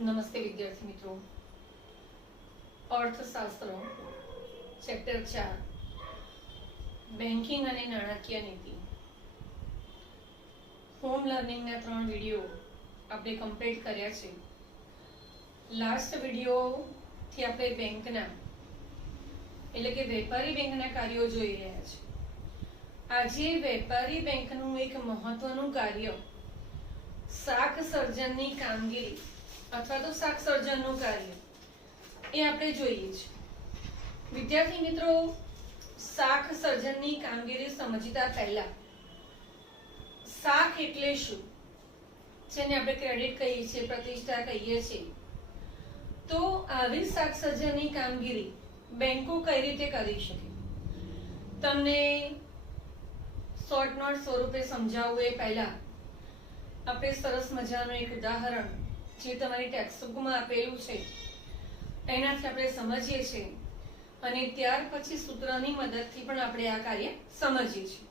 નમસ્તે વિદ્યાર્થી મિત્રો. અર્થશાસ્ત્ર ચેપ્ટર 4 બેન્કિંગ અને નાણાકીય નીતિ. હોમ લર્નિંગના 3 વિડીયો આપણે કમ્પ્લીટ કર્યા છે. લાસ્ટ વિડીયોથી આપણે બેંકના એટલે કે વેપારી બેંકના કાર્યો જોઈ રહ્યા છે. આજે વેપારી બેંકનું એક મહત્વનું કાર્ય શાક સર્જનની કામગીરી અથવા તો શાક સર્જનનું કાર્ય એ આપણે જોઈએ છે. વિદ્યાર્થી મિત્રો, શાક સર્જનની કામગીરી સમજતા પહેલા શાક એટલે શું, જેને આપણે ક્રેડિટ કહીએ છીએ, પ્રતિષ્ઠા કહીએ છીએ, તો આવી શાક સર્જનની કામગીરી બેંકો કઈ રીતે કરી શકે તમને શોર્ટ નોટ સ્વરૂપે સમજાવવું એ પહેલા આપણે સરસ મજાનું એક ઉદાહરણ જે તમારી ટેક્સ્ટબુકમાં આપેલું છે એનાથી આપણે સમજીએ છીએ અને ત્યાર પછી સૂત્રની મદદથી પણ આપણે આ કાર્ય સમજીએ છીએ.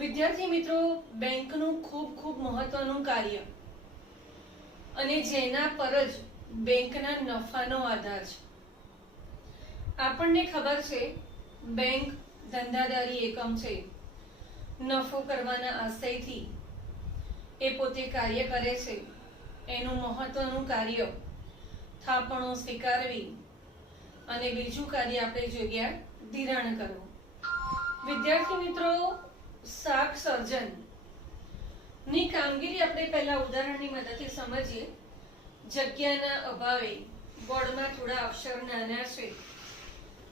વિદ્યાર્થી મિત્રો, બેંકનું ખૂબ મહત્વનું કાર્ય અને જેના પર જ બેંકના નફાનો આધાર છે. આપણને ખબર છે બેંક ધંધાદારી એકમ છે. નફો કરવાના આશયથી એ પોતે કાર્ય કરે છે. એનું મહત્વનું કાર્ય થાપણો સ્વીકારવી અને બીજું કાર્ય આપણે જોઈએ ધિરાણ કરવું. વિદ્યાર્થી મિત્રો, શાક સર્જન ની કામગીરી આપણે પહેલા ઉદાહરણની મદદથી સમજીએ. જગ્યાના અભાવે બોર્ડમાં થોડા અક્ષર નાના છે,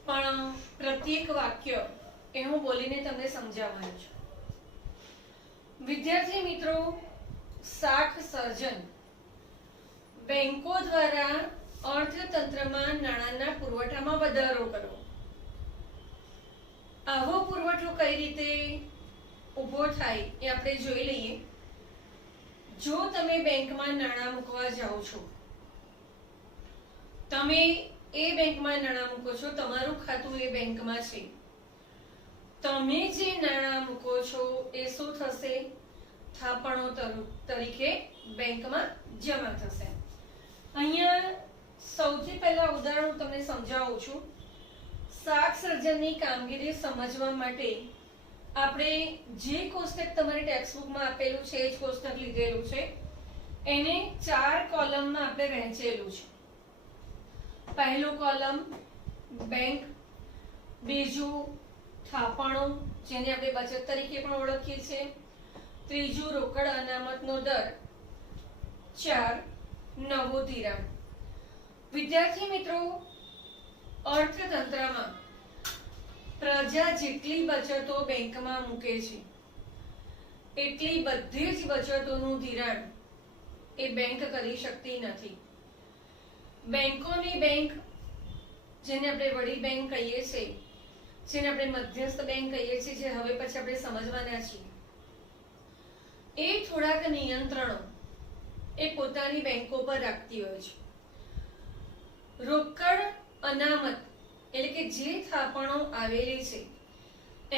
પણ પ્રત્યેક વાક્ય એ હું બોલીને તમને સમજાવવાનું છું. વિદ્યાર્થી મિત્રો, શાક સર્જન બેંકો દ્વારા અર્થતંત્રમાં નાણાંના પુરવઠામાં વધારો કરવો. આવો પુરવઠો કઈ રીતે ઊભો થાય એ આપણે જોઈ લઈએ. જો તમે બેંકમાં નાણાં મૂકવા જાઓ છો, તમે એ બેંકમાં નાણાં મૂકો છો, તમારું ખાતું એ બેંકમાં છે, તમે જે નાણાં મૂકો છો એ શું થશે? થાપણો તરીકે બેંકમાં જમા થશે. અહીંયા સૌથી પહેલા ઉદાહરણ તમને સમજાવું છું. શાક સર્જનની કામગીરી સમજવા માટે આપણે જે કોષ્ટક તમારી ટેક્સ્ટબુકમાં આપેલું છે એ જ કોષ્ટક લીધેલું છે. એને 4 કોલમમાં આપણે વહેંચેલું છે. પહેલું કોલમ બેંક, બીજું થાપણો જેને આપણે બચત તરીકે પણ ઓળખીએ છીએ, ત્રીજું રોકડ અનામતનો દર, 4 નવું ધિરાણ. વિદ્યાર્થી મિત્રો, અર્થતંત્રમાં પ્રજા જેટલી બચતો બેંકમાં મૂકે છે એટલી બધી જ બચતોનું ધિરાણ એ બેંક કરી શકતી નથી. બેંકોની બેંક જેને આપણે વડી બેંક કહીએ છીએ, જેને આપણે મધ્યસ્થ બેંક કહીએ છીએ, જે હવે પછી આપણે સમજવાના છીએ, એ થોડાક નિયંત્રણો એ પોતાની બેંકો પર રાખતી હોય છે. રોકડ અનામત એટલે કે જે થાપણો આવેલી છે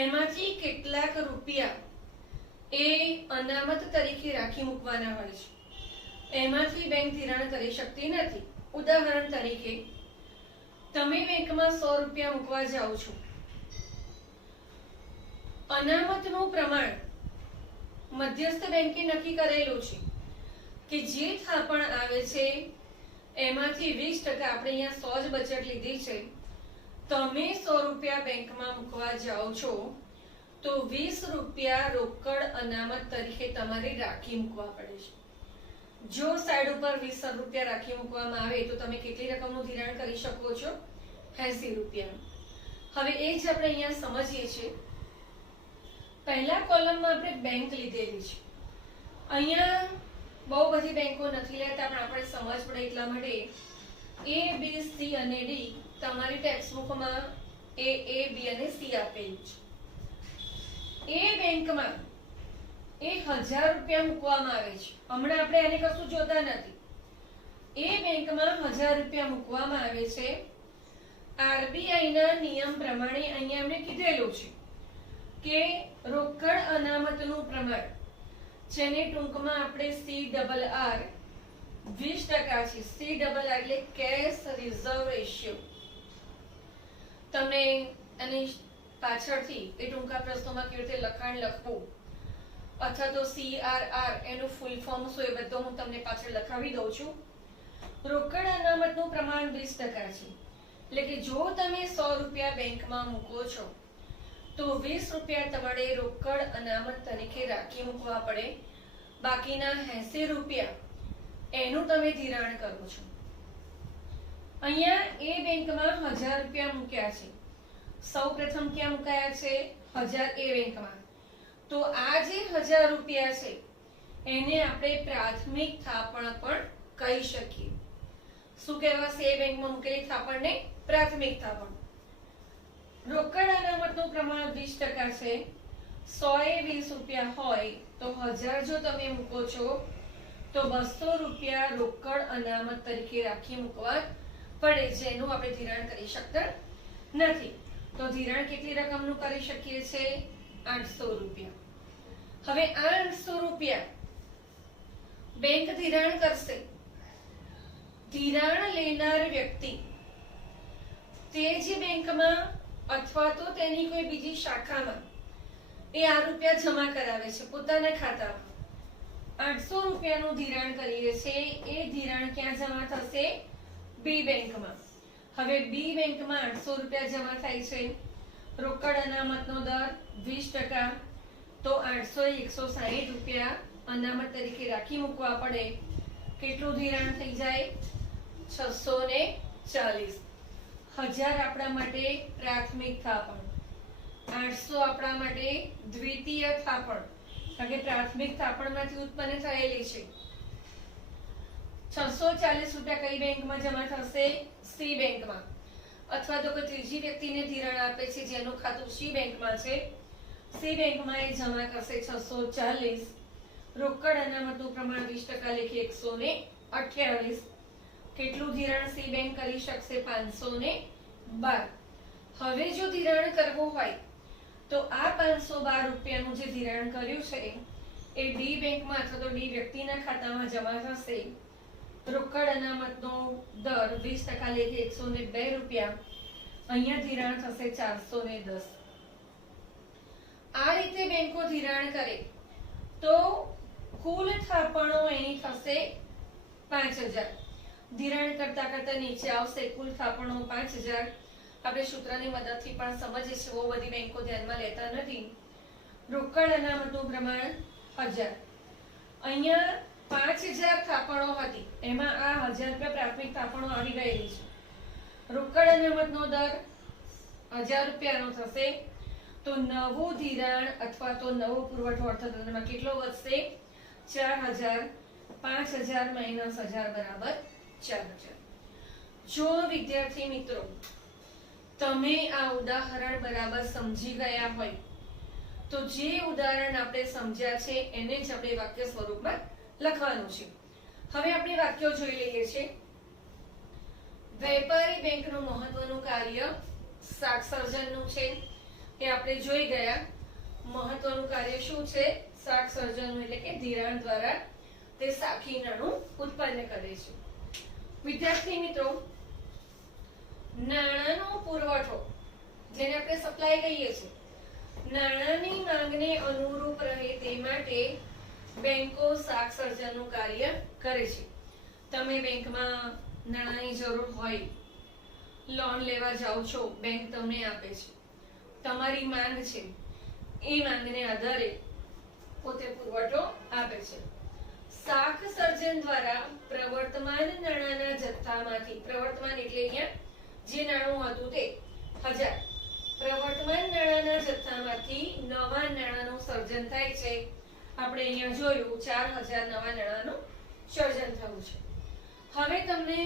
એમાંથી કેટલાક રૂપિયા એ અનામત તરીકે રાખી મૂકવાના હોય છે. એમાંથી બેંક ધિરાણ કરી શકતી નથી. ઉદાહરણ તરીકે, તમે બેંકમાં 100 રૂપિયા મૂકવા જાઓ છો, અનામતનું પ્રમાણ મધ્યસ્થ બેંકે નક્કી કરેલું છે કે જે થાપણ આવે છે એમાંથી 20% આપણે અહીંયા 100 જ બચત લીધી છે. તમે 100 રૂપિયા બેંકમાં મૂકવા જાઓ છો તો 20 રૂપિયા રોકડ અનામત તરીકે તમારે રાખી મૂકવા પડે છે. જો સાઈડ ઉપર 20 રૂપિયા રાખી મૂકવામાં આવે તો તમે કેટલી રકમનું ધિરાણ કરી શકો છો? 80 રૂપિયા. હવે એ જ આપણે અહીંયા સમજીએ છીએ. પહેલા કોલમમાં આપણે બેંક લીધેલી છે. અહીંયા બહુ બધી બેંકો નથી લેતા, પણ આપણે સમજ પડે એટલા માટે A, B, C અને D તમારી ટેક્સ્ટબુકમાં A, B અને C આપેલું છે. એ બેંકમાં એ 1000 રૂપિયા મૂકવામાં આવે છે. હમણાં આપણે એને કશું જોતા નથી. એ બેંકમાં 1000 રૂપિયા મૂકવામાં આવે છે. RBI ના નિયમ પ્રમાણે અહીંયા એમણે કીધેલું છે કે રોકડ અનામતનું પ્રમાણ, જેને ટૂંકમાં આપણે CRR 20% છે. CRR એટલે કેશ રિઝર્વ રેશિયો. તમને એની પાછળથી એ ટૂંકા પ્રશ્નોમાં કેવી રીતે લખાણ લખવું અથવા તો CRR એનું ફૂલ ફોર્મ શું એ બધું હું તમને પાછળ લખાવી દઉં છું. રોકડ અનામતનું પ્રમાણ 20% છે. એટલે કે જો તમે 100 રૂપિયા બેંકમાં મૂકો છો તો 20 રૂપિયા તમારે રોકડ અનામત તરીકે રાખી મૂકવા પડે. બાકીના 80 રૂપિયા એનું તમે ધિરાણ કરો છો. અહીંયા એ બેંકમાં 1000 રૂપિયા મૂક્યા છે. સૌપ્રથમ ક્યાં મુકાયા છે? 1000 એ બેંકમાં. તો આ જે 1000 રૂપિયા છે એને આપણે પ્રાથમિક થાપણ પણ કહી શકીએ. શું કહેવાશે? એ બેંકમાં મૂકેલી થાપણને પ્રાથમિક થાપણ. રોકડ અનામતનું પ્રમાણ 20% છે. 100 એ 20 રૂપિયા હોય તો 1000 જો તમે મૂકો છો તો 200 રૂપિયા રોકડ અનામત તરીકે રાખી મૂકવા પડે, જેનું આપણે ધિરાણ કરી શકતા નથી. તો ધિરાણ કેટલી રકમનું કરી શકીએ છીએ? 800 રૂપિયા. હવે આ 800 રૂપિયા બેંક ધિરાણ કરશે. ધિરાણ લેનાર વ્યક્તિ તે જે બેંકમાં અથવા તો તેની કોઈ બીજી શાખામાં એ આ રૂપિયા જમા કરાવે છે પોતાના ખાતામાં. 800 રૂપિયાનું ધિરાણ કરીએ છીએ. એ ધિરાણ ક્યાં જમા થશે? બી બેંકમાં. હવે બી બેંકમાં 800 રૂપિયા જમા થાય છે. રોકડ અનામતનો દર 20%. તો 800 એ 160 રૂપિયા અનામત તરીકે રાખી મૂકવા પડે. કેટલું ધિરાણ થઈ જાય? 640. 1000 આપણા માટે પ્રાથમિક થાપણ, 800 આપણા માટે દ્વિતીય થાપણ, કારણ કે પ્રાથમિક થાપણમાંથી ઉત્પન્ન થયેલી છે. 640 રૂપિયા કઈ બેંકમાં જમા થશે? સી બેંકમાં. અથવા તો કોઈ ત્રીજી વ્યક્તિને ધિરાણ આપે છે જેનું ખાતું સી બેંકમાં છે, સી બેંકમાં એ જમા કરશે 640. રોકડ અનામતનું પ્રમાણ 20% લેખે 128. કેટલું ધિરાણ સી બેંક કરી શકશે? 512. હવે જો ધિરાણ કરવું હોય તો આ 512 રૂપિયાનું જે ધિરાણ કર્યું છે એ ડી બેંકમાં અથવા તો ડી વ્યક્તિના ખાતામાં જમા થશે. રોકડ અનામતનો દર 20% લેખે 102 રૂપિયા. અહીંયા ધિરાણ થશે 410. આ રીતે બેંકો ધિરાણ કરે તો કુલ થાપણો એની થશે 5000. ધિરાણ કરતા નીચે આવશે. કુલ થાપણો 5000. આપણે સૂત્રની મદદથી પણ સમજીએ છીએ, બહુ બધી બેંકો ધ્યાનમાં લેતા નથી. રોકડ અનામતનું પ્રમાણ 1000. અહીંયા 5000 થાપણો હતી, એમાં આ 1000 રૂપિયા પ્રાથમિક થાપણો આવી ગયેલી છે. રોકડ અનામતનો દર 1000 રૂપિયાનો થશે. તો નવું ધિરાણ અથવા તો નવો પુરવઠો અર્થતંત્રમાં કેટલો વધશે? 4000. 5000 માઇનસ 1000 બરાબર 4000. જો વિદ્યાર્થી મિત્રો તમે આ ઉદાહરણ બરાબર સમજી ગયા હોય તો જે ઉદાહરણ આપણે સમજ્યા છે એને જ આપણે વાક્ય સ્વરૂપમાં લખવાનું છે. હવે આપણે વાક્યો જોઈ લઈએ છીએ. વેપારી બેંકનું મહત્વનું કાર્ય શાખ સર્જનનું છે એ આપણે જોઈ ગયા. મહત્વનું કાર્ય શું છે? શાખ સર્જનનું, એટલે કે ધિરાણ દ્વારા તે શાખી નાણું ઉત્પન્ન કરે છે. વિદ્યાર્થી મિત્રો, નાણાંનો પુરવઠો જેને આપણે સપ્લાય કહીએ છીએ, નાણાંની માંગને અનુરૂપ રહે તે માટે બેંકો શાખ સર્જનનું કાર્ય કરે છે. તમે બેંકમાં નાણાંની જરૂર હોય, લોન લેવા જાઓ છો, બેંક તમને આપે છે. તમારી માંગ છે, એ માંગને આધારે પોતે પુરવઠો આપે છે. શાખ સર્જન દ્વારા પ્રવર્તમાન નાણાંના જથ્થામાંથી, પ્રવર્તમાન એટલે અહીંયા જે નાણું હતું તે 1000, પ્રવર્તમાન નાણાંના જથ્થામાંથી નવા નાણાંનું સર્જન થાય છે. આપણે અહીંયા જોયું 4000 નવા નાણાંનું સર્જન થયું છે. હવે તમને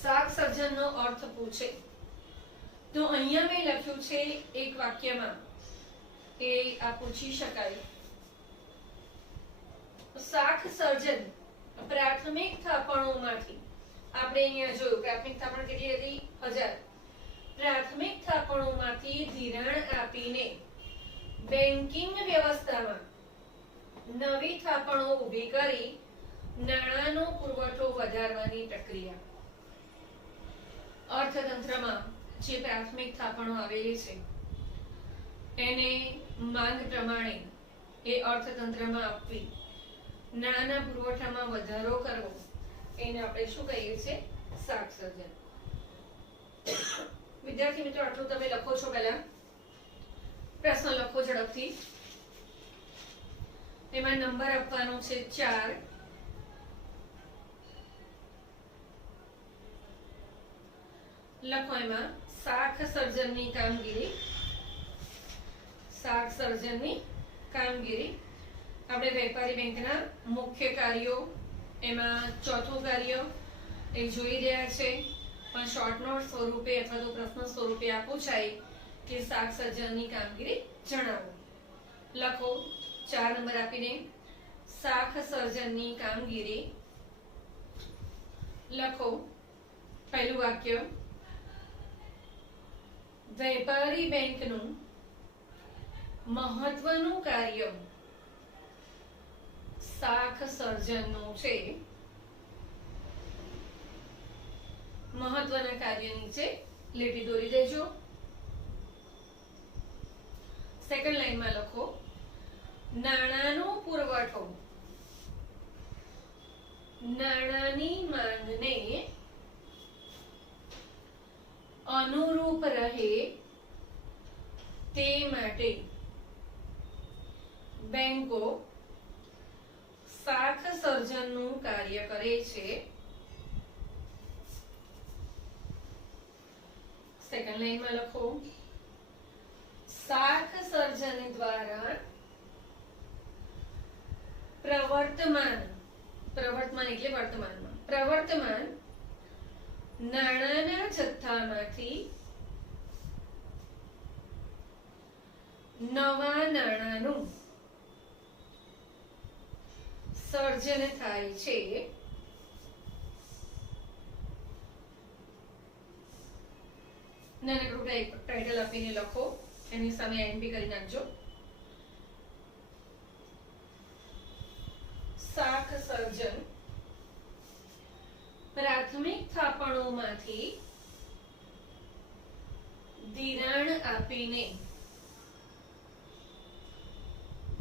શાખ સર્જનનો અર્થ પૂછે તો અહીંયા મેં લખ્યું છે એક વાક્યમાં, એ આ પૂછી શકાય. શાખ સર્જન પ્રાથમિક થાપણોમાંથી, આપણે અહીંયા જોયું પ્રાથમિક થાપણ કેટલી હતી? 1000. પ્રાથમિક થાપણોમાંથી ધિરાણ આપીને બેન્કિંગ વ્યવસ્થામાં નવી થાપણો ઊભી કરી નાણાંનો પુરવઠો વધારવાની પ્રક્રિયા. અર્થતંત્રમાં જે પ્રાથમિક થાપણો આવેલી છે એને માંગ પ્રમાણે એ અર્થતંત્રમાં આપવી, નાણાંના પુરવઠામાં વધારો કરવો, એને આપણે શું કહીએ છીએ? શાક સર્જન. વિદ્યાર્થી મિત્રો, આટલું તમે લખો છો. પહેલા પ્રશ્ન લખો ઝડપથી. એમાં નંબર આપવાનો છે 4. લખો એમાં શાક સર્જનની કામગીરી. શાક સર્જનની કામગીરી. આપણે વેપારી બેંકના મુખ્ય કાર્યો, એમાં ચોથું કાર્ય એ જોઈ રહ્યા છે, પણ શોર્ટ નોટ સ્વરૂપે અથવા તો પ્રશ્ન સ્વરૂપે આ પૂછાય કે શાક સર્જનની કામગીરી જણાવો. લખો 4 નંબર આપીને શાક સર્જનની કામગીરી. લખો પહેલું વાક્ય, વેપારી બેંકનું મહત્વનું કાર્ય શાક સર્જનનું છે. મહત્વના કાર્ય નીચે લીટી દોરી દેજો. સેકન્ડ લાઈનમાં લખો, નાણાંનો પુરવઠો નાણાંની માંગને અનુરૂપ રહે તે માટે બેંકો શાક સર્જનનું કાર્ય કરે છે. સેકન્ડ લાઈનમાં લખો, શાક સર્જન દ્વારા પ્રવર્તમાન એટલે વર્તમાનમાં પ્રવર્તમાન નાણાંના જથ્થામાંથી નવા નાણાંનું સર્જન થાય છે. નાનકડું ટાઇટલ આપીને લખો, એની સામે એનપી કરી નાખજો. શાક સર્જન પ્રાથમિક થાપણોમાંથી ધિરાણ આપીને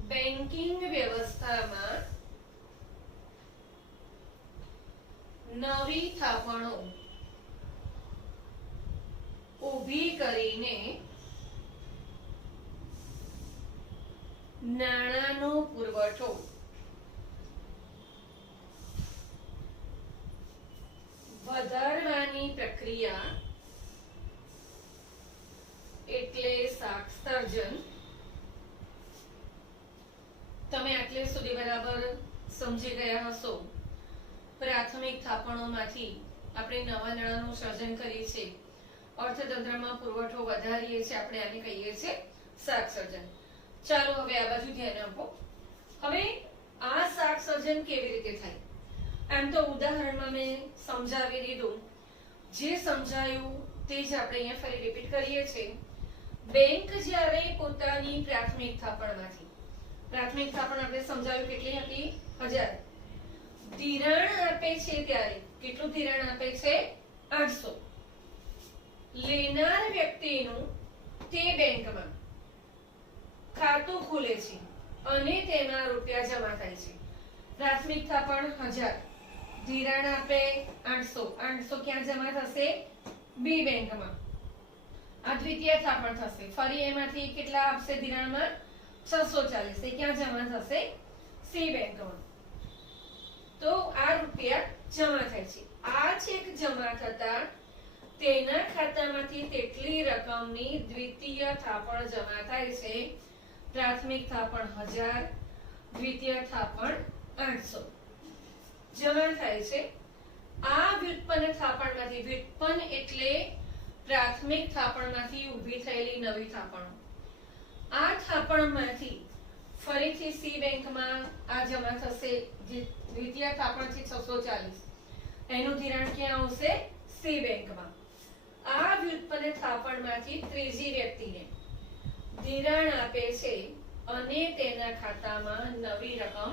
બેન્કિંગ વ્યવસ્થામાં નવી થાપણો ઊભી કરીને નાણાંનો પુરવઠો વધારવાની પ્રક્રિયા એટલે શાક સર્જન. તમે આટલે સુધી બરાબર સમજી ગયા હશો. પ્રાથમિક થાપણોમાંથી આપણે નવા નાણાંનું સર્જન કરીએ છીએ, અર્થતંત્રમાં પુરવઠો વધારીએ છીએ, આપણે આને કહીએ છીએ શાક સર્જન. ચાલો હવે આ બાજુ ધ્યાન આપો. હવે આ શાક સર્જન કેવી રીતે થાય? એમ તો ઉદાહરણમાં મેં સમજાવી દીધું. જે સમજાયું તે જ આપણે અહીંયા ફરી રિપીટ કરીએ છીએ. બેંક જ્યારે પોતાની પ્રાથમિક થાપણમાંથી, પ્રાથમિક થાપણ આપણે સમજાવ્યું કેટલી હતી? 1000. ધિરાણ આપે છે ત્યારે કેટલું ધિરાણ આપે છે? 800. લેનાર વ્યક્તિનું તે બેંકમાં ખાતું ખુલે છે અને તેમાં રૂપિયા જમા થાય છે. પ્રાથમિક થાપણ 1000, ધિરાણ આપે 800. 800 ક્યાં જમા થશે? બી બેંકમાં. આ દ્વિતીય થાપણ થશે. ફરી એમાંથી કેટલા આપશે ધિરાણમાં? 640. એ ક્યાં જમા થશે? સી બેંકમાં. તો આ રૂપિયા જમા થાય છે. આ ચેક જમા થતા તેના ખાતામાંથી તેટલી રકમની દ્વિતીય થાપણ જમા થાય છે. પ્રાથમિક થાપણ 1000, દ્વિતીય થાપણ 800 જમા થાય છે. આ વ્યુત્પન્ન થાપણમાંથી, વ્યુત્પન્ન એટલે પ્રાથમિક થાપણમાંથી ઊભી થયેલી નવી થાપણો, આ થાપણમાંથી ફરીથી સી બેંકમાં આ જમા થશે. દ્વિતીય થાપણ છે 640, એનું ધિરાણ ક્યાં આવશે? સી બેંકમાં. આ વ્યુત્પન્ન થાપણમાંથી ત્રીજી વ્યક્તિને ધિરાણ આપે છે અને તેના ખાતામાં નવી રકમ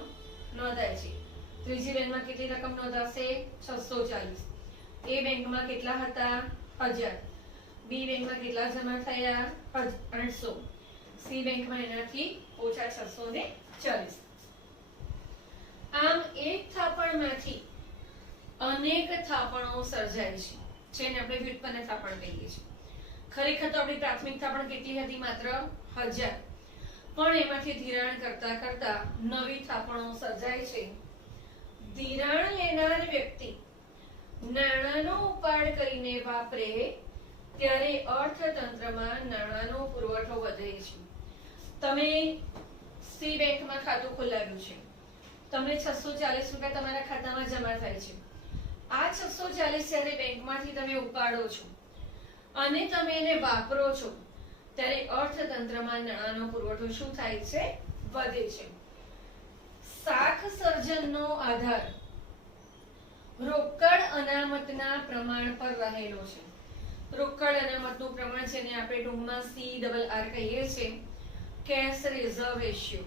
નોંધાય છે. ત્રીજી બેંકમાં કેટલી રકમ નોંધાશે? 640. એ બેંકમાં કેટલા હતા? 1000. બી બેંકમાં કેટલા જમા થયા? 800. સી બેંકમાં એનાથી ઓછા 640. આમ એક થાપણમાંથી અનેક થાપણો સર્જાય છે, જેને આપણે વ્યુત્પન્ન થાપણ કહીએ છીએ. ખરેખર તો આપણી પ્રાથમિક થાપણ કેટલી હતી? માત્ર 1000. પણ એમાંથી ધિરાણ કરતા કરતા નવી થાપણો સર્જાય છે. ધિરાણ લેનાર વ્યક્તિ નાણાંનો ઉપાડ કરીને વાપરે ત્યારે અર્થતંત્રમાં નાણાંનો પુરવઠો વધે છે. તમે સી બેંકમાં ખાતું ખોલાવ્યું છે, તમને 640 રૂપિયા તમારા ખાતામાં જમા થાય છે. આ 640 જ્યારે બેંકમાંથી તમે ઉપાડો છો અને તમે એને વાપરો છો ત્યારે અર્થતંત્રમાં નાણાંનો પુરવઠો શું થાય છે? વધે છે. શાખ સર્જનનો આધાર રોકડ અનામતના પ્રમાણ પર રહેલો છે. રોકડ અનામતનું પ્રમાણ જેને આપણે ટૂંકમાં CRR કહીએ છીએ, કેશ રિઝર્વ રેશિયો.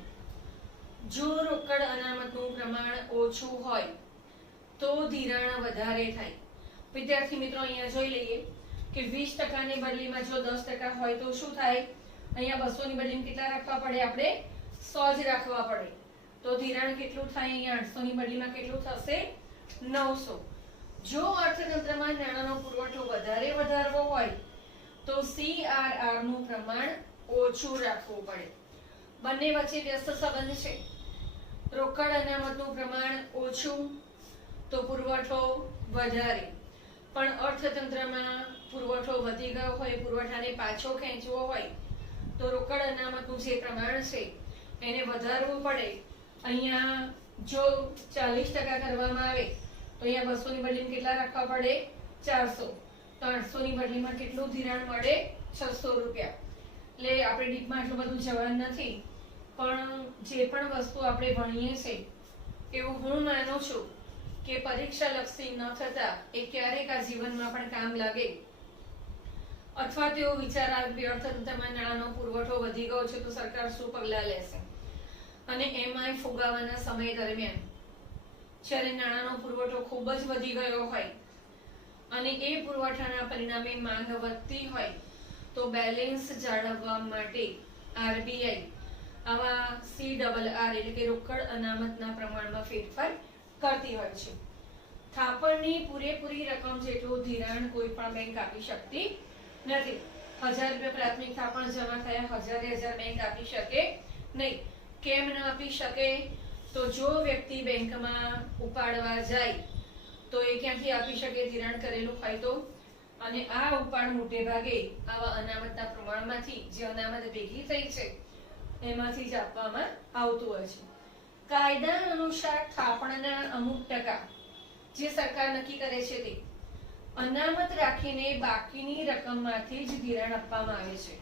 જો રોકડ અનામતનું પ્રમાણ ઓછું હોય તો ધિરાણ વધારે થાય. વિદ્યાર્થી મિત્રો અહીંયા જોઈ લઈએ કે 20% ની બદલીમાં જો 10% હોય તો શું થાય? અહીંયા 200 ની બદલીમાં કેટલા રાખવા પડે? આપણે 100 જ રાખવા પડે. તો ધિરાણ કેટલું થાય? અહીંયા 800 ની બદલીમાં કેટલું થશે? 900. જો અર્થતંત્રમાં નાણાંનો પુરવઠો વધારવો હોય તો CRR નું પ્રમાણ ઓછું રાખવું પડે. બંને વચ્ચે વ્યસ્ત સંબંધ છે. રોકડ અનામતનું પ્રમાણ ઓછું તો પુરવઠો વધારે. પણ અર્થતંત્રમાં પુરવઠો વધી ગયો હોય, પુરવઠાને પાછો ખેંચવો હોય તો રોકડ અનામતનું જે પ્રમાણ છે એને વધારવું પડે. અહીંયા જો 40% કરવામાં આવે તો અહીંયા 200 ની બદલીમાં કેટલા રાખવા પડે? 400. તો 800 ની બદલીમાં કેટલું ધિરાણ મળે? 600 રૂપિયા. એટલે આપણે ડીપમાં આટલું બધું જવાનું નથી, પણ જે પણ વસ્તુ આપણે ભણીએ છીએ એવું હું માનું છું કે પરીક્ષા લક્ષી ન થતા એ ક્યારેક આ જીવનમાં પણ કામ લાગે. અથવા તેઓ વિચાર આવે અર્થતંત્રમાં નાણાંનો પુરવઠો વધી ગયો છે તો સરકાર શું પગલાં લેશે, અને એમાંય ફુગાવાના સમય દરમિયાન જ્યારે નાણાંનો પુરવઠો ખૂબ જ વધી ગયો હોય અને એ પુરવઠાના પરિણામે માંગ વધતી હોય તો બેલેન્સ જાળવવા માટે RBI આવા CRR એટલે કે રોકડ અનામતના પ્રમાણમાં ફેરફાર કરતી હોય છે. થાપણની પૂરેપૂરી રકમ જેટલું ધિરાણ કોઈ પણ બેંક આપી શકતી નથી. 1000 રૂપિયા પ્રાથમિક થાપણ જમા થયા, 1000 બેંક આપી શકે નહીં. કેમ ન આપી શકે? તો જો વ્યક્તિ બેંકમાં ઉપાડવા જાય તો એ ક્યાંથી આપી શકે? ધિરાણ કરેલું હોય તો. અને આ ઉપાડ મોટે ભાગે આવા અનામતના પ્રમાણમાંથી જે અનામત ભેગી થઈ છે એમાંથી જ આપવામાં આવતું હોય છે. કાયદા અનુસાર થાપણના અમુક ટકા જે સરકાર નક્કી કરે છે તે અનામત રાખીને બાકીની રકમમાંથી જ ધિરાણ આપવામાં આવે છે.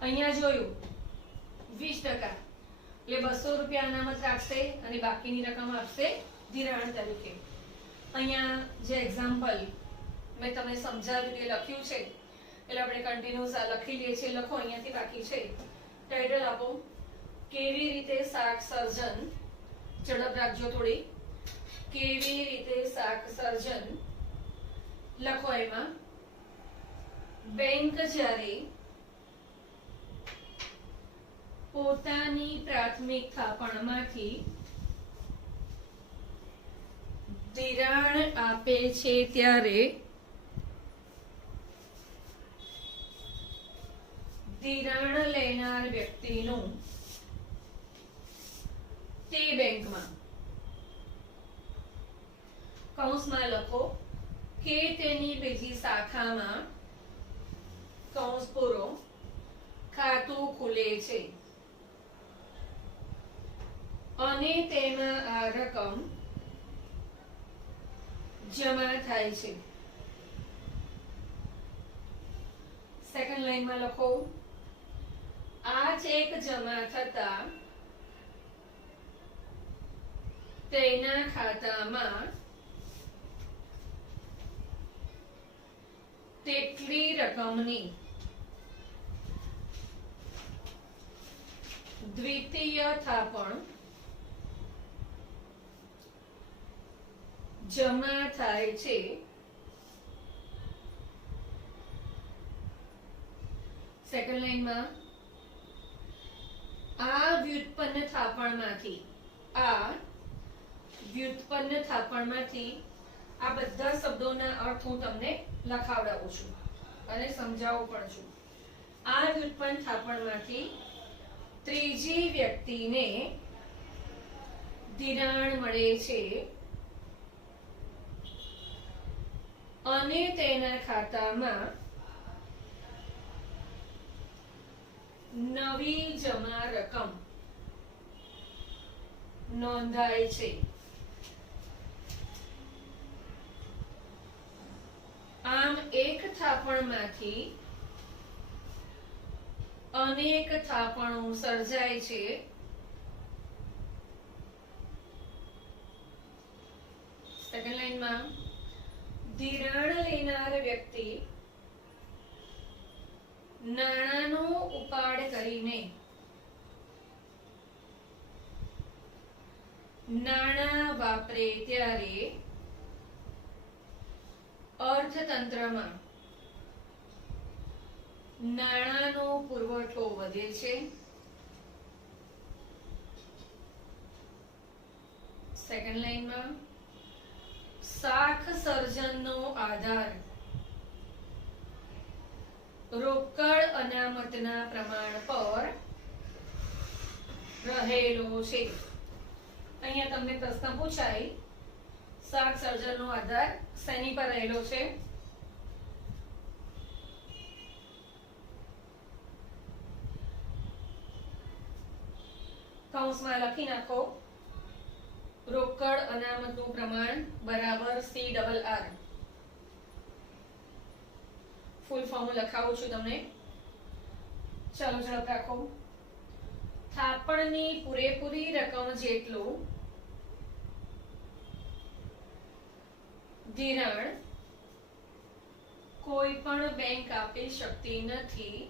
અહીંયા જોયું 20%, એટલે 200 રૂપિયા અનામત રાખશે અને બાકીની રકમ આપશે ધિરાણ તરીકે. અહીંયા જે એક્ઝામ્પલ મેં તમને સમજાવ્યું એ લખ્યું છે એટલે આપણે કન્ટિન્યુઅસ લખી લઈએ છીએ. લખો અહીંયાથી બાકી છે. ટાઇટલ આપો, કેવી રીતે શાક સર્જન, ઝડપ રાખજો થોડી, કેવી રીતે શાક સર્જન લખો. એમાં બેંક જ્યારે પોતાની પ્રાથમિક થાપણમાંથી ધિરાણ આપે છે ત્યારે ધિરાણ લેનાર વ્યક્તિનું તે બેંકમાં કૌંસમાં લખો કે તેની બીજી શાખામાં કૌંસ પૂરો ખાતું ખુલે છે અને તેમાં આ રકમ જમા થાય છે. સેકન્ડ લાઈનમાં લખો, આ ચેક જમા થતા તેના ખાતામાં તેટલી રકમની દ્વિતીય થાપણ જમા થાય છે સેકન્ડ લાઈનમાં આ વ્યુત્પન્ન થાપણમાંથી આ બધા શબ્દોના અર્થ હું તમને લખાવડાવું છું અને સમજાવું પણ છું. આ વ્યુત્પન્ન થાપણમાંથી ત્રીજી વ્યક્તિને ધિરાણ મળે છે અને તેના ખાતામાં નવી જમા રકમ નોંધાય છે. આમ એક થાપણમાંથી અનેક થાપણો સર્જાય છે. સેકન્ડ લાઈનમાં ધિરાણ લેનાર વ્યક્તિ નાણાંનો ઉપાડ કરીને નાણાં વાપરે ત્યારે અર્થતંત્રમાં નાણાંનો પુરવઠો વધે છે. સેકન્ડ લાઈનમાં શાખ સર્જનનો આધાર રોકડ અનામતના પ્રમાણ પર રહેલો છે. અહીંયા તમને પ્રશ્ન પૂછાય શાખ સર્જનનો આધાર શેની પર રહેલો છે? કૌંસમાં લખી નાખો રોકડ અનામતનું પ્રમાણ બરાબર CRR. ફૂલ ફોર્મ લખાવું છું તમને. ચાલો ઝડપ રાખો. થાપણની પૂરેપૂરી રકમ જેટલું ધિરાણ કોઈ પણ બેંક આપી શકતી નથી.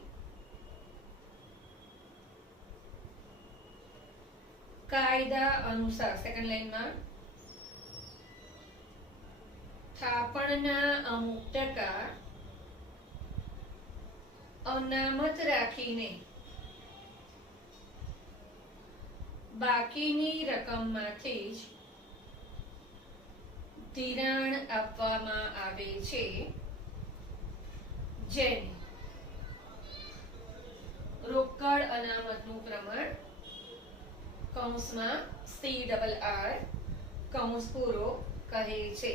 કાયદા અનુસાર સેકન્ડ લાઈનમાં થાપણના અમુક ટકા અનામત રાખીને બાકીની રકમમાંથી જ ધિરાણ આપવામાં આવે છે, જેને રોકડ અનામતનું પ્રમાણ કૌંસમાં CRR કૌંસ પૂરો કહે છે.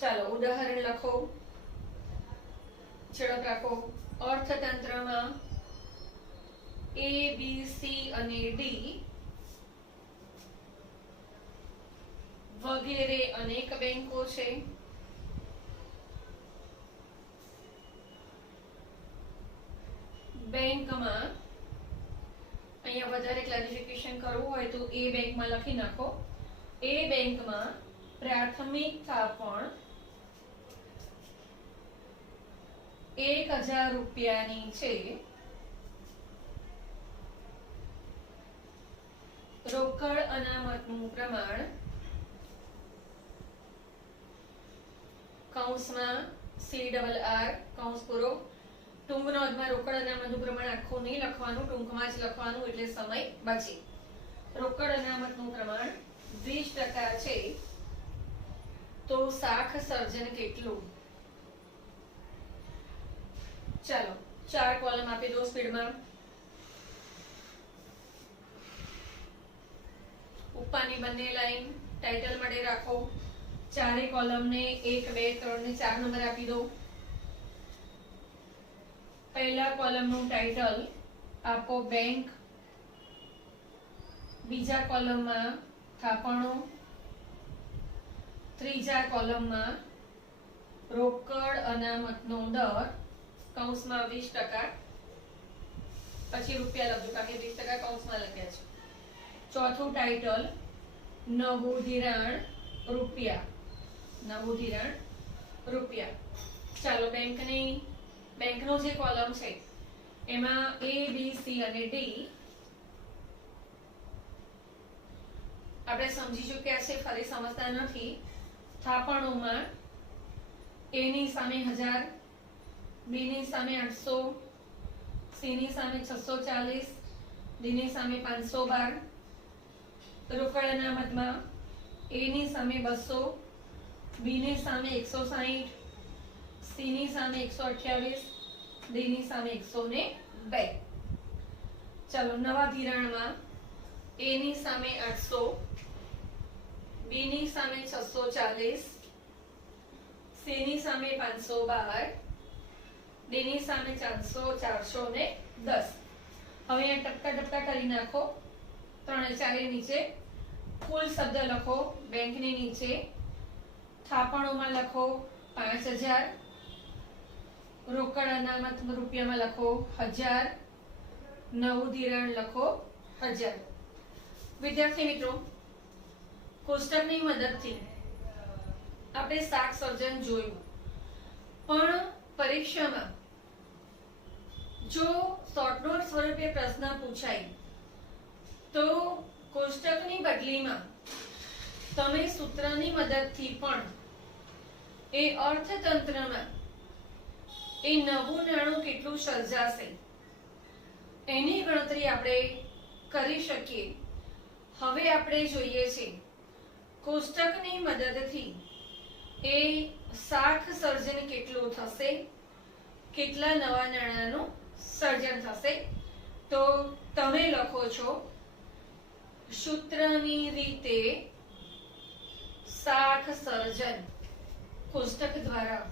ચાલો ઉદાહરણ લખો. ઝડપ રાખો. અર્થતંત્રમાં A, B, C અને D વગેરે અનેક બેંકો છે. બેંકમાં અહીંયા વધારે ક્લેરિફિકેશન કરવું હોય તો એ બેંકમાં લખી નાખો. એ બેંકમાં પ્રાથમિક થાપણ 1000 રૂપિયાની છે. રોકડ અનામતનું પ્રમાણ કૌંસમાં CRR કૌંસ પૂરો. ટૂંક નોંધમાં રોકડ અનામતનું પ્રમાણ આખું નહીં લખવાનું, ટૂંકમાં જ લખવાનું એટલે સમય બચે. રોકડ અનામતનું પ્રમાણ 20% છે તો શાખ સર્જન કેટલું? ચાલો 4 કોલમ આપી દો સ્પીડમાં. ઉપરની બંને લાઈન ટાઇટલ માટે રાખો. ચારે કોલમને 1, 2, 3 ને 4 નંબર આપી દો. પહેલા કોલમનું ટાઇટલ આપો બેંક, બીજા કોલમમાં થાપણો, ત્રીજા કોલમમાં રોકડ અનામતનો દર કૌંસમાં 20%, પછી રૂપિયા લખજો કારણ કે 20% કૌંસમાં લખ્યા છે. ચોથું ટાઇટલ નવું ધિરાણ રૂપિયા, નવું ધિરાણ રૂપિયા. ચાલો બેંકનો જે કોલમ છે એમાં A, B, C અને D આપણે સમજી ચૂક્યા છે, ફરી સમજતા નથી. થાપણોમાં A ની સામે 1000, B ની સામે 800, C ની સામે 640, D ની સામે 512. રોકડ અનામતમાં A ની સામે 200, B ની સામે 160, C ની સામે 128, D ની સામે 102. ચાલો, નવા ધિરાણમાં A ની સામે 800, B ની સામે 640, C ની સામે 512, D ની સામે 410. હવે અહીંયા ટપકા કરી નાખો. 3 4 નીચે કુલ શબ્દ લખો. બેંકની નીચે થાપણોમાં લખો 5000, રોકડ અનામત રૂપિયામાં લખો 1000, નવું ધિરાણ લખો 1000. વિદ્યાર્થી મિત્રો, કોષ્ટકની મદદથી આપણે શાક સર્જન જોયું, પણ પરીક્ષામાં જો શોર્ટ નોટ સ્વરૂપે પ્રશ્ન પૂછાય તો કોષ્ટકની બદલીમાં તમે સૂત્રની મદદથી પણ એ અર્થતંત્રમાં એ નવું નાણું કેટલું સર્જાશે એની ગણતરી આપણે કરી શકીએ. હવે આપણે જોઈએ છે કોષ્ટકની મદદથી એ શાક સર્જન કેટલું થશે, કેટલા નવા નાણાંનું સર્જન થશે. તો તમે લખો છો સૂત્રની રીતે શાક સર્જન. કોષ્ટક દ્વારા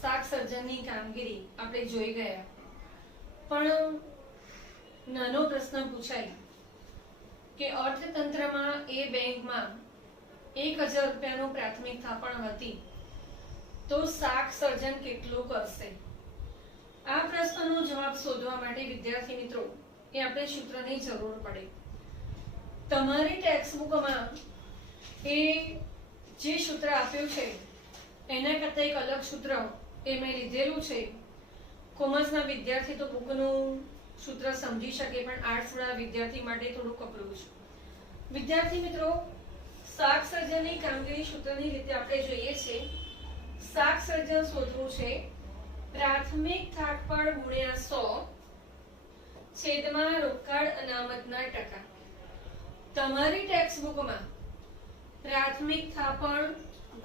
શાક સર્જનની કામગીરી આપણે જોઈ ગયા, પણ નાનો પ્રશ્ન પૂછાય કે અર્થતંત્રમાં એ બેંકમાં 1000 રૂપિયાનું પ્રાથમિક થાપણ હતી તો શાક સર્જન કેટલું કરશે. આ પ્રશ્નનો જવાબ શોધવા માટે વિદ્યાર્થી મિત્રો એ આપણે સૂત્રની જરૂર પડે. તમારી ટેક્સ્ટ બુકમાં એ જે સૂત્ર આપ્યું છે એના કરતા એક અલગ સૂત્ર એ મેં લીધેલું છે. કોમર્સના વિદ્યાર્થી તો બુકનું સૂત્ર સમજી શકે, પણ આર્ટ્સના વિદ્યાર્થી માટે થોડું કપરું છે. વિદ્યાર્થી મિત્રો, શાક સર્જનની કામગીરી સૂત્રની રીતે આપણે જોઈએ છે. શાક સર્જન શોધવું છે પ્રાથમિક થાપણ ગુણ્યા 100 છેદમાં રોકડ અનામતના ટકા. તમારી ટેક્સ્ટ બુકમાં પ્રાથમિક થાપણ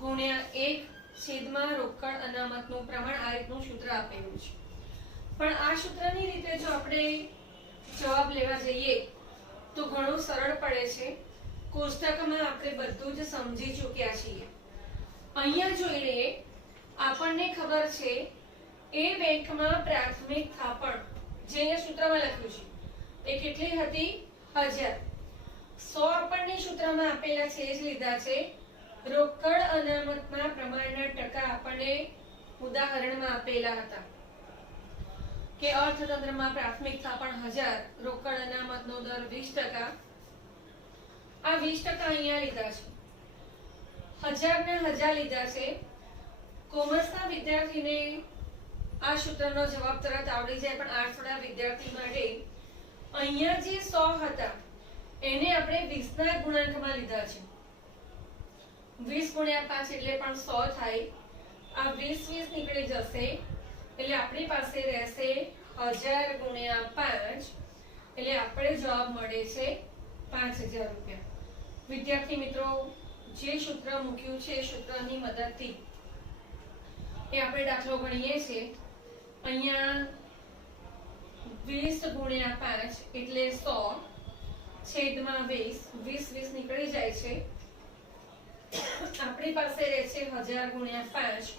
ગુણ્યા 1 છેદમાં રોકડ અનામતનું પ્રમાણ આ રીતનું સૂત્ર આપેલું છે. પણ આ સૂત્રની રીતે જો આપણે જવાબ લેવા જઈએ તો ઘણું સરળ પડે છે. કોષ્ટકમાં આપણે બધું જ સમજી ચૂક્યા છીએ. અહીંયા જોઈ લઈએ, આપણને ખબર છે એ બેંકમાં પ્રાથમિક થાપણ જે અહીંયા સૂત્રમાં લખ્યું છે એ કેટલી હતી? 1000. 100 આપણને સૂત્રમાં આપેલા છે, એ જ લીધા છે. રોકડ અનામતના પ્રમાણના ટકા આપણને ઉદાહરણમાં આપેલા હતા કે અર્થતંત્રમાં પ્રાથમિક થાપણ 1000, રોકડ અનામતનો દર 20%. આ 20% અહીંયા લીધા છે. 1000 ને 1000 લીધા છે. કોમર્સના વિદ્યાર્થીને આ સૂત્રનો જવાબ તરત આવડી જાય, પણ આર્ટ્સના વિદ્યાર્થી માટે અહીંયા જે 100 હતા એને આપણે 20 ના ગુણાંકમાં લીધા છે. 20 ગુણ્યા 5 એટલે પણ 100 થાય. આ 20 નીકળી જશે એટલે આપણી પાસે રહેશે 1000 ગુણ્યા 5 એટલે આપણે જવાબ મળે છે 5000 રૂપિયા. વિદ્યાર્થી મિત્રો, જે સૂત્ર મૂક્યું છે સૂત્રની મદદથી એ આપણે દાખલો ગણીએ છીએ. અહીંયા 20 ગુણ્યા 5 એટલે 100 છેદમાં 20 નીકળી જાય છે. આપણી પાસે રહેશે 1000 ગુણ્યા 5.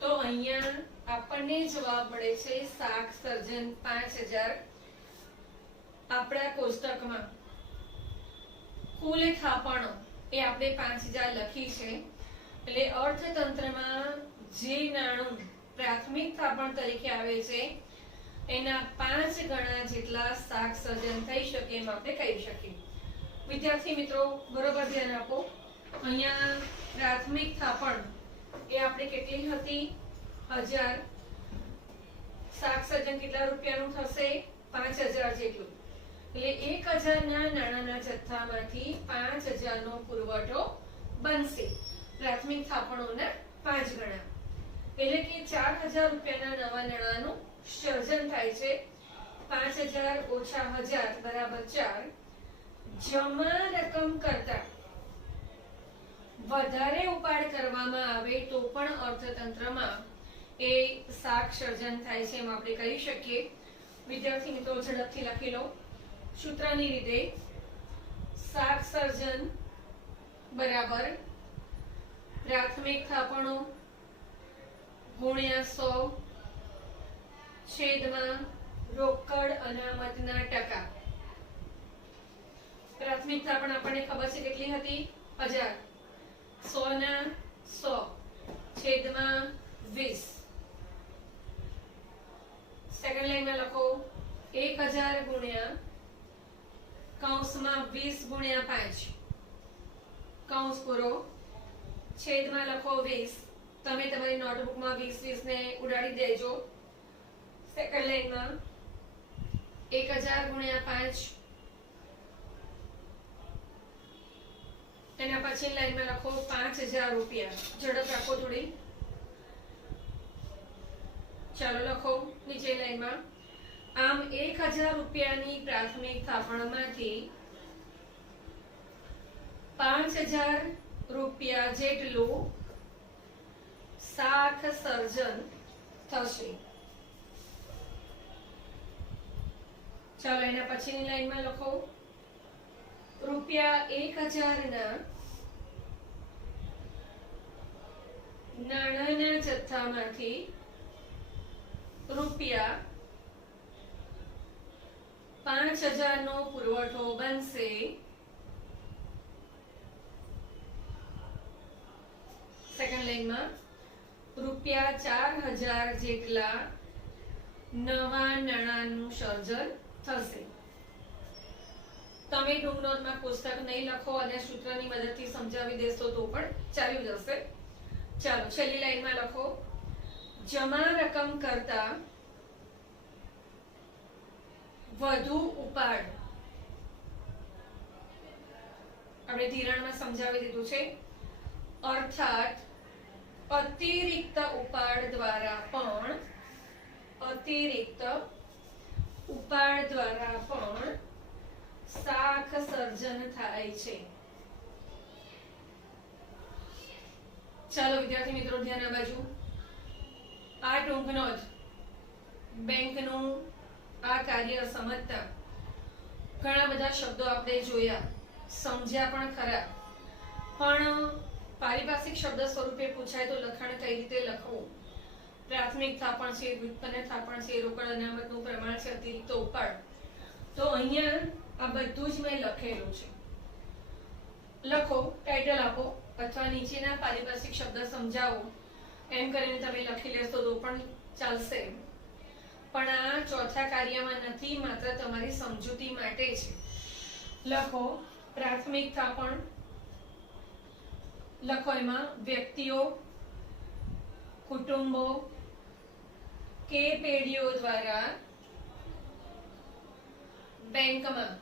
તો અહીંયા આપણને જવાબ મળે છે શાક સર્જન 5000. આપણા કોષ્ટકમાં કુલ થાપણો એ આપણે 5000 લખી છે. એટલે અર્થતંત્રમાં જે નાણું પ્રાથમિક થાપણ તરીકે આવે છે એના 5 ગણા જેટલા શાક સર્જન થઈ શકે એમ આપણે કહી શકીએ. વિદ્યાર્થી મિત્રો, બરોબર ધ્યાન આપો. અહીંયા પ્રાથમિક થાપણ એ આપણે કેટલી હતી? 1000. શાક સર્જન કેટલા રૂપિયાનું થશે? 5000 જેટલું. એટલે 1000 ના નાણાંના જથ્થામાંથી 5000 નો પુરવઠો બનશે. પ્રાથમિક થાપણોના 5 ગણા. એટલે કે 4000 રૂપિયાના નવા નાણાંનું સર્જન થાય છે. 5000 ઓછા 1000 બરાબર 4. જમા રકમ કરતા વધારે ઉપાડ કરવામાં આવે તો પણ અર્થતંત્રમાં એ શાક સર્જન થાય છે એમ આપણે કહી શકીએ. વિદ્યાર્થી મિત્રો ઝડપથી લખી લો. સૂત્રની રીતે શાક સર્જન બરાબર પ્રાથમિક થાપણો ગુણ્યા 100 છેદમાં રોકડ અનામતના ટકા. પ્રાથમિક થાપણ આપણને ખબર છે કેટલી હતી? 1000. 100 ના 100 છેદમાં 20. સેકન્ડ લાઈનમાં લખો 1000 ગુણ્યા કૌંસમાં 20 ગુણ્યા 5 કૌંસ પૂરો છેદમાં લખો 20. તમે તમારી નોટબુકમાં 20 ને ઉડાડી દેજો. સેકન્ડ લાઈનમાં 1000 ગુણ્યા 5 એના પછી લાઈનમાં લખો 5000 રૂપિયા. ઝડપ રાખો થોડી. ચાલો લખો નીચે લાઈનમાં. આમ 1000 રૂપિયાની પ્રાથમિક થાપણમાંથી 5000 રૂપિયા જેટલું શાખ સર્જન થશે. ચાલો એના પછીની લાઈનમાં લખો રૂપિયા 1000 ના નાણાંના જથ્થામાંથી રૂપિયા 5000 નો પુરવઠો બનશે. સેકન્ડ લાઈનમાં રૂપિયા 4000 જેટલા નવા નાણાંનું સર્જન થશે. તમે ટૂંક નોટમાં પુસ્તક નહીં લખો અને સૂત્રની મદદથી સમજાવી દેશો તો પણ ચાલી જશે. ચાલો છેલ્લી લાઈનમાં લખો જમા રકમ કરતા વધુ ઉપાડ. આપણે ધિરાણમાં સમજાવી દીધું છે. અર્થાત અતિરિક્ત ઉપાડ દ્વારા પણ શાખ સર્જન થાય છે. ચાલો વિદ્યાર્થી મિત્રો ધ્યાન આ બાજુ. આ ટૂંક નોંધ બેંકનું આ કાર્ય સમજતા ઘણા બધા શબ્દો આપણે જોયા સમજ્યા પણ ખરા, પણ પારિભાષિક શબ્દ સ્વરૂપે પૂછાય તો લખાણ કઈ રીતે લખવું. પ્રાથમિક થાપણ છે, વ્યુત્પન્ન થાપણ છે, રોકડ અનામતનું પ્રમાણ છે, અતિરિક્ત ઉપાડ. તો અહીંયા આ બધું જ મેં લખેલું છે. લખો, ટાઇટલ આપો અથવા નીચેના પારિભાષિક શબ્દ સમજાવો એમ કરીને તમે લખી લેશો તો પણ ચાલશે. પણ આ ચોથા કાર્યમાં નથી, માત્ર તમારી સમજૂતી માટે છે. લખો પ્રાથમિક થાપણ. લખો એમાં વ્યક્તિઓ, કુટુંબો કે પેઢીઓ દ્વારા બેંકમાં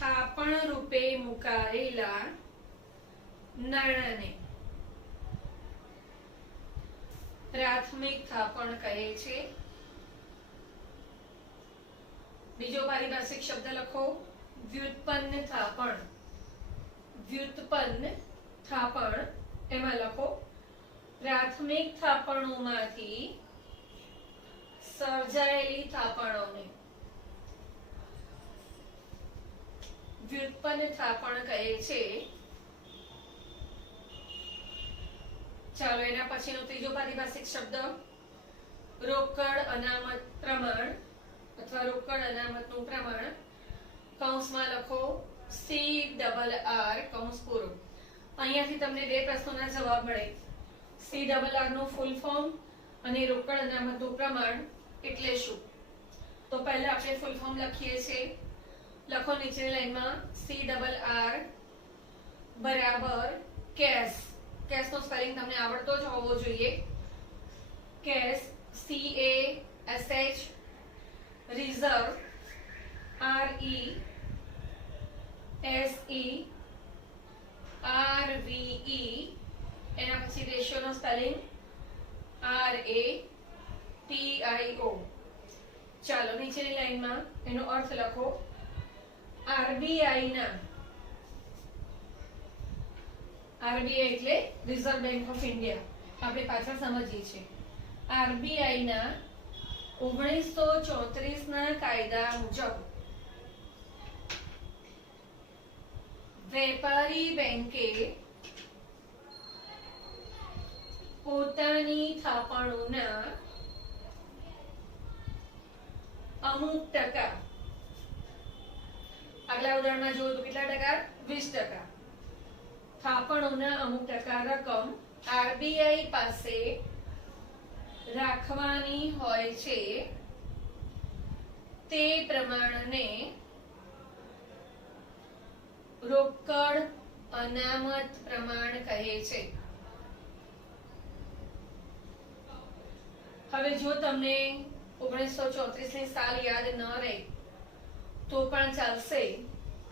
થાપણ રૂપે મુકાયેલા નાણાંને પ્રાથમિક થાપણ કહે છે. બીજો પારિભાષિક શબ્દ લખો વ્યુત્પન્ન થાપણ. વ્યુત્પન્ન થાપણ એમાં લખો પ્રાથમિક થાપણોમાંથી સર્જાયેલી થાપણોને વ્યુત્પન્ન થાપણ કહે છે. ચાલો એના પછીનો ત્રીજો પારિભાષિક શબ્દ રોકડ અનામત પ્રમાણ અથવા રોકડ અનામતનું પ્રમાણ. કૌંસમાં લખો CRR કૌંસ પૂરો. અહીંયાથી તમને બે પ્રશ્નોના જવાબ મળે. CRR નું ફૂલ ફોર્મ અને રોકડ અનામતનું પ્રમાણ એટલે શું? તો પહેલા આપણે ફૂલ ફોર્મ લખીએ છીએ. લખો નીચેની લાઈનમાં CRR બરાબર કેશ. કેશ નો સ્પેલિંગ તમને આવડતો જ હોવો જોઈએ. કેશ CASH રિઝર્વ RESERVE, એના પછી રેશિયો નો સ્પેલિંગ RATIO. ચાલો નીચેની લાઈનમાં એનો અર્થ લખો. RBI એટલે રિઝર્વ બેંક ઓફ ઇન્ડિયા, આપણે પાછળ સમજીએ છીએ. RBI ના 1934 ના કાયદા મુજબ વેપારી બેંકે પોતાની થાપણોના અમુક ટકા, આગલા ઉદાહરણમાં જોયું તો કેટલા ટકા? 20%. થાપણોના અમુક ટકા રકમ આરબીઆઈ પાસે રાખવાની હોય છે, તે પ્રમાણને રોકડ અનામત પ્રમાણ કહે છે. હવે જો તમને 1934 ની સાલ યાદ ન રહે તો પણ ચાલશે.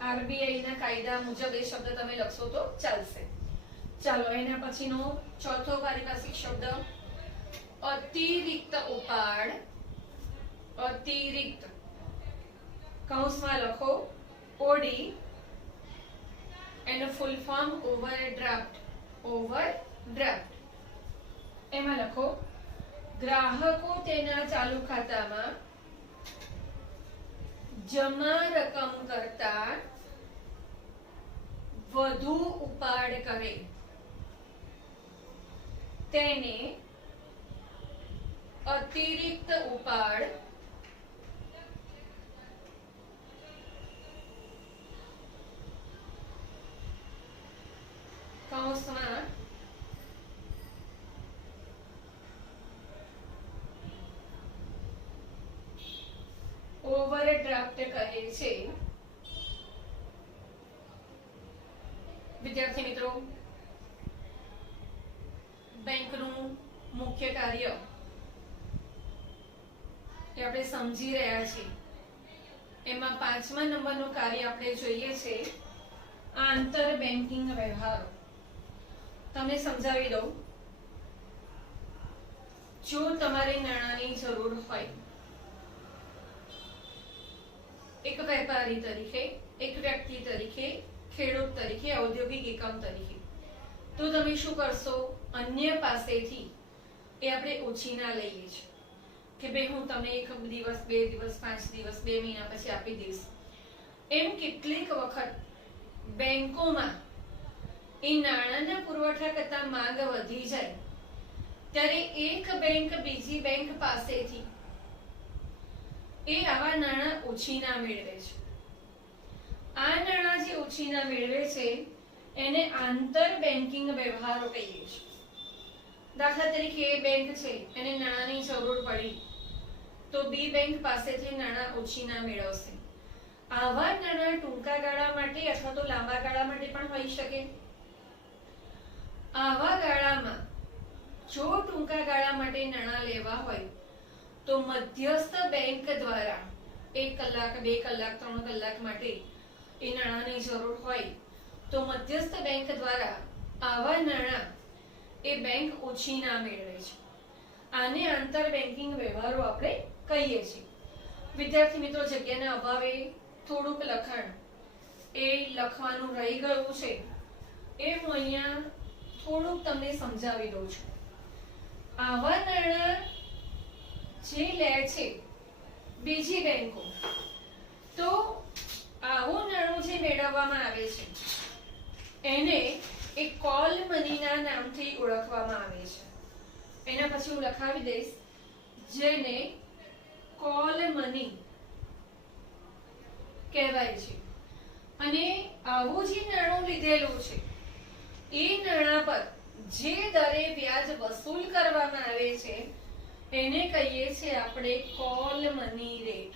આરબીઆઈ ના કાયદા મુજબ એ શબ્દ તમે લખશો તો ચાલશે. ચાલો એના પછીનો ચોથો પારિભાષિક શબ્દ અતિરિક્ત ઉપાડ. અતિરિક્ત કૌંસમાં લખો ઓડી, એનો ફૂલ ફોર્મ ઓવરડ્રાફ્ટ. ઓવરડ્રાફ્ટ એમાં લખો ગ્રાહકો તેના ચાલુ ખાતામાં જમા રકમ કરતા વધુ ઉપાડ કરે તેને અતિરિક્ત ઉપાડ કૌંસમાં ઓવરડ્રાફ્ટ કહે છે. વિદ્યાર્થી મિત્રો, બેંકનું મુખ્ય કાર્ય એ આપણે સમજી રહ્યા છીએ. એમાં 5મા નંબરનું કાર્ય આપણે જોઈએ છે આંતર બેંકિંગ વ્યવહારો. તમને સમજાવી દઉં. જો તમારે નાણાંની જરૂર હોય, એક વેપારી તરીકે, એક વ્યક્તિ તરીકે, ખેડૂત તરીકે, ઔદ્યોગિક એકમ તરીકે, તો તમે શું કરશો? અન્ય પાસેથી એ આપણે ઓછીના લઈએ છીએ કે ભાઈ હું તમને 1 દિવસ, 2 દિવસ, 5 દિવસ, 2 મહિના પછી આપી દઈશ. એમ કેટલીક વખત બેંકોમાં એ નાણાંના પુરવઠા કરતા માંગ વધી જાય ત્યારે એક બેંક બીજી બેંક પાસેથી એ આવા નાણાં ઓછીના મેળવે છે. આ નાણાં જે ઓછીના મેળવે છે એને આંતર બેંકિંગ વ્યવહારો કહીએ છીએ. દાખલા તરીકે એ બેંક છે, એને નાણાંની જરૂર પડી તો બી બેંક પાસેથી નાણાં ઓછીના મેળવશે. આવા નાણાં ટૂંકા ગાળા માટે અથવા તો લાંબા ગાળા માટે પણ હોઈ શકે. આવા ગાળામાં જો ટૂંકા ગાળા માટે નાણાં લેવા હોય તો મધ્યસ્થ બેંક દ્વારા 1 કલાક, 2 કલાક, 3 કલાક માટે એ નાણાંની જરૂર હોય તો મધ્યસ્થ બેંક દ્વારા આવા નાણાં એ બેંક ઓછીના મેળવે છે. આને આંતર બેંકિંગ વ્યવહારો આપણે કહીએ છીએ. વિદ્યાર્થી મિત્રો, જગ્યાના અભાવે થોડુંક લખાણ એ લખવાનું રહી ગયું છે, એ હું અહીંયા થોડુંક તમને સમજાવી દઉં છું. આવા નાણાં જે લે છે બીજી બેંકો, તો આવું નાણું જે મેળવવામાં આવે છે એને એક કોલ મનીના નામથી ઓળખવામાં આવે છે. એના પછી હું લખાવી દઈશ જેને કોલ મની કહેવાય છે. અને આવું જે નાણું લીધેલું છે એ નાણાં પર જે દરે વ્યાજ વસૂલ કરવામાં આવે છે એને કહીએ છીએ આપણે કોલ મની રેટ.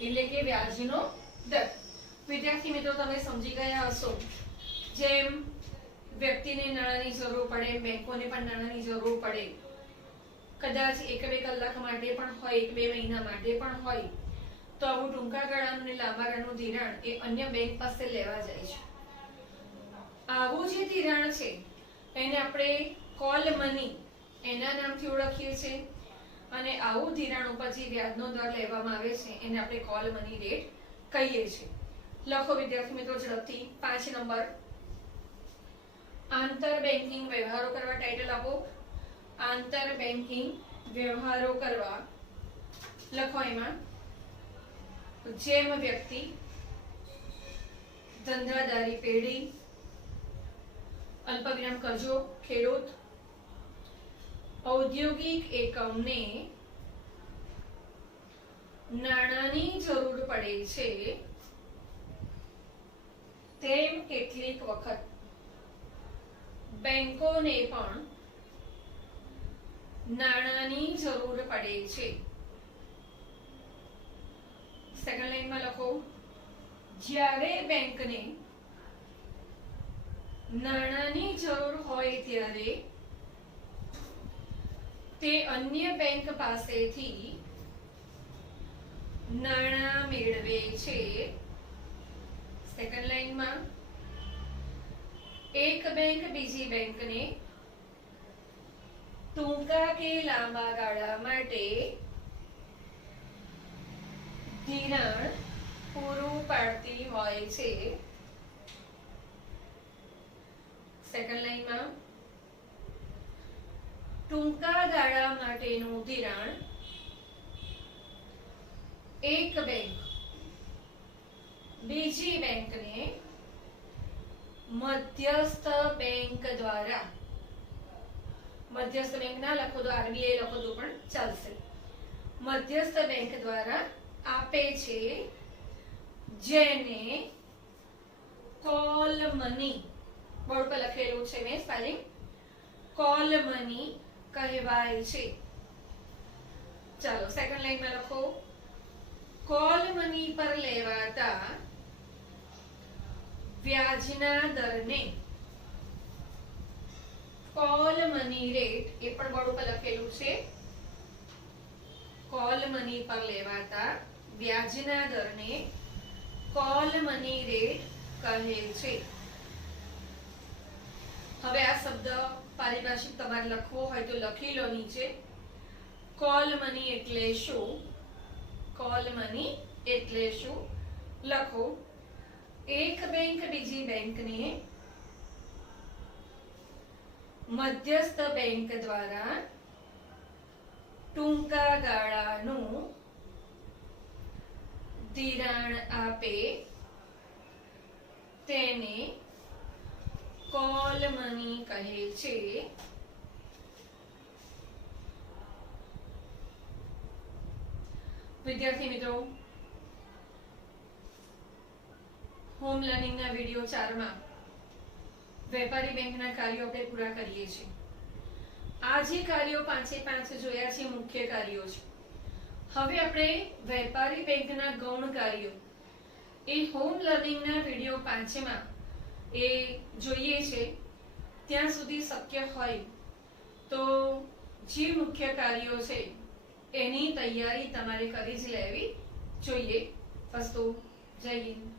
એટલે કે વ્યાજનો દર. વિદ્યાર્થી મિત્રો, તમે સમજી ગયા હશો. જેમ વ્યક્તિને નાણાંની જરૂર પડે, બેંકોને પણ નાણાંની જરૂર પડે. કદાચ 1-2 કલાક માટે પણ હોય, 1-2 મહિના માટે પણ હોય, તો આવું ટૂંકા ગાળાનું અને લાંબા ગાળાનું ધિરાણ એ અન્ય બેંક પાસે લેવા જાય છે. આવું જે ધિરાણ છે એને આપણે કોલ મની એના નામથી ઓળખીએ છીએ, અને આવું ધિરાણ ઉપર જે વ્યાજનો દર લેવામાં આવે છે એને આપણે કોલ મની રેટ કહીએ છીએ. લખો વિદ્યાર્થી મિત્રો ઝડપથી. 5 નંબર, આંતર બેન્કિંગ વ્યવહારો કરવા. ટાઇટલ આપો, આંતર બેન્કિંગ વ્યવહારો કરવા. લખો એમાં જેમ વ્યક્તિ, ધંધાદારી પેઢી, અલ્પવિરામ કરજો ખેડૂત, ઔદ્યોગિક એકમને નાણાંની જરૂર પડે છે, તેમ કેટલીક વખત બેંકોને પણ નાણાંની જરૂર પડે છે. સેકન્ડ લાઈનમાં લખો, જ્યારે બેંકને નાણાંની જરૂર હોય ત્યારે તે અન્ય બેંક પાસેથી નાણાં મેળવે છે. સેકન્ડ લાઈનમાં, એક બેંક બીજી બેંકને ટૂંકા કે લાંબા ગાળા માટે ધિરાણ પૂરું પાડતી હોય છે. સેકન્ડ લાઈનમાં, ટૂંકા ગાળા માટેનું ધિરાણ એક બેંક બીજી બેંકને મધ્યસ્થ બેંક દ્વારા, મધ્યસ્થ બેંક ના લખો તો આરબીઆઈ લખો તો પણ ચાલશે, મધ્યસ્થ બેંક દ્વારા આપે છે, જેને કોલ મની, બોર્ડ પર લખેલું છે મેં સ્પેલિંગ, કોલ મની કહેવાય છે. ચાલો સેકન્ડ લાઈનમાં લખો, કોલ મની પર લેવાતા વ્યાજના દરને કોલ મની રેટ, એ પણ બોર્ડ ઉપર લખેલું છે, કોલ મની પર લેવાતા વ્યાજના દરને કોલ મની રેટ કહે છે. હવે આ શબ્દ પારિભાષિક તમારે લખવો હોય તો લખી લો નીચે. કોલ મની એટલે શું? કોલ મની એટલે શું લખો, એક બેંક બીજી બેંકને મધ્યસ્થ બેંક દ્વારા ટૂંકા ગાળાનું ધિરાણ આપે તેને કોલ મની કહે છે. વિદ્યાર્થી મિત્રો, હોમ લર્નિંગના વિડિયો 4 માં વેપારી બેંકના કાર્યો આપણે પૂરા કરીએ છીએ. આ જે કાર્યો 5 જોયા છે મુખ્ય કાર્યો છે. હવે આપણે વેપારી બેંકના ગૌણ કાર્યો એ હોમ લર્નિંગના વિડિયો 5 માં એ જોઈએ છે. ત્યાં સુધી શક્ય હોય તો જે મુખ્ય કાર્યો છે એની તૈયારી તમારે કરી જ લેવી જોઈએ. અસ્તુ, જય હિન્દ.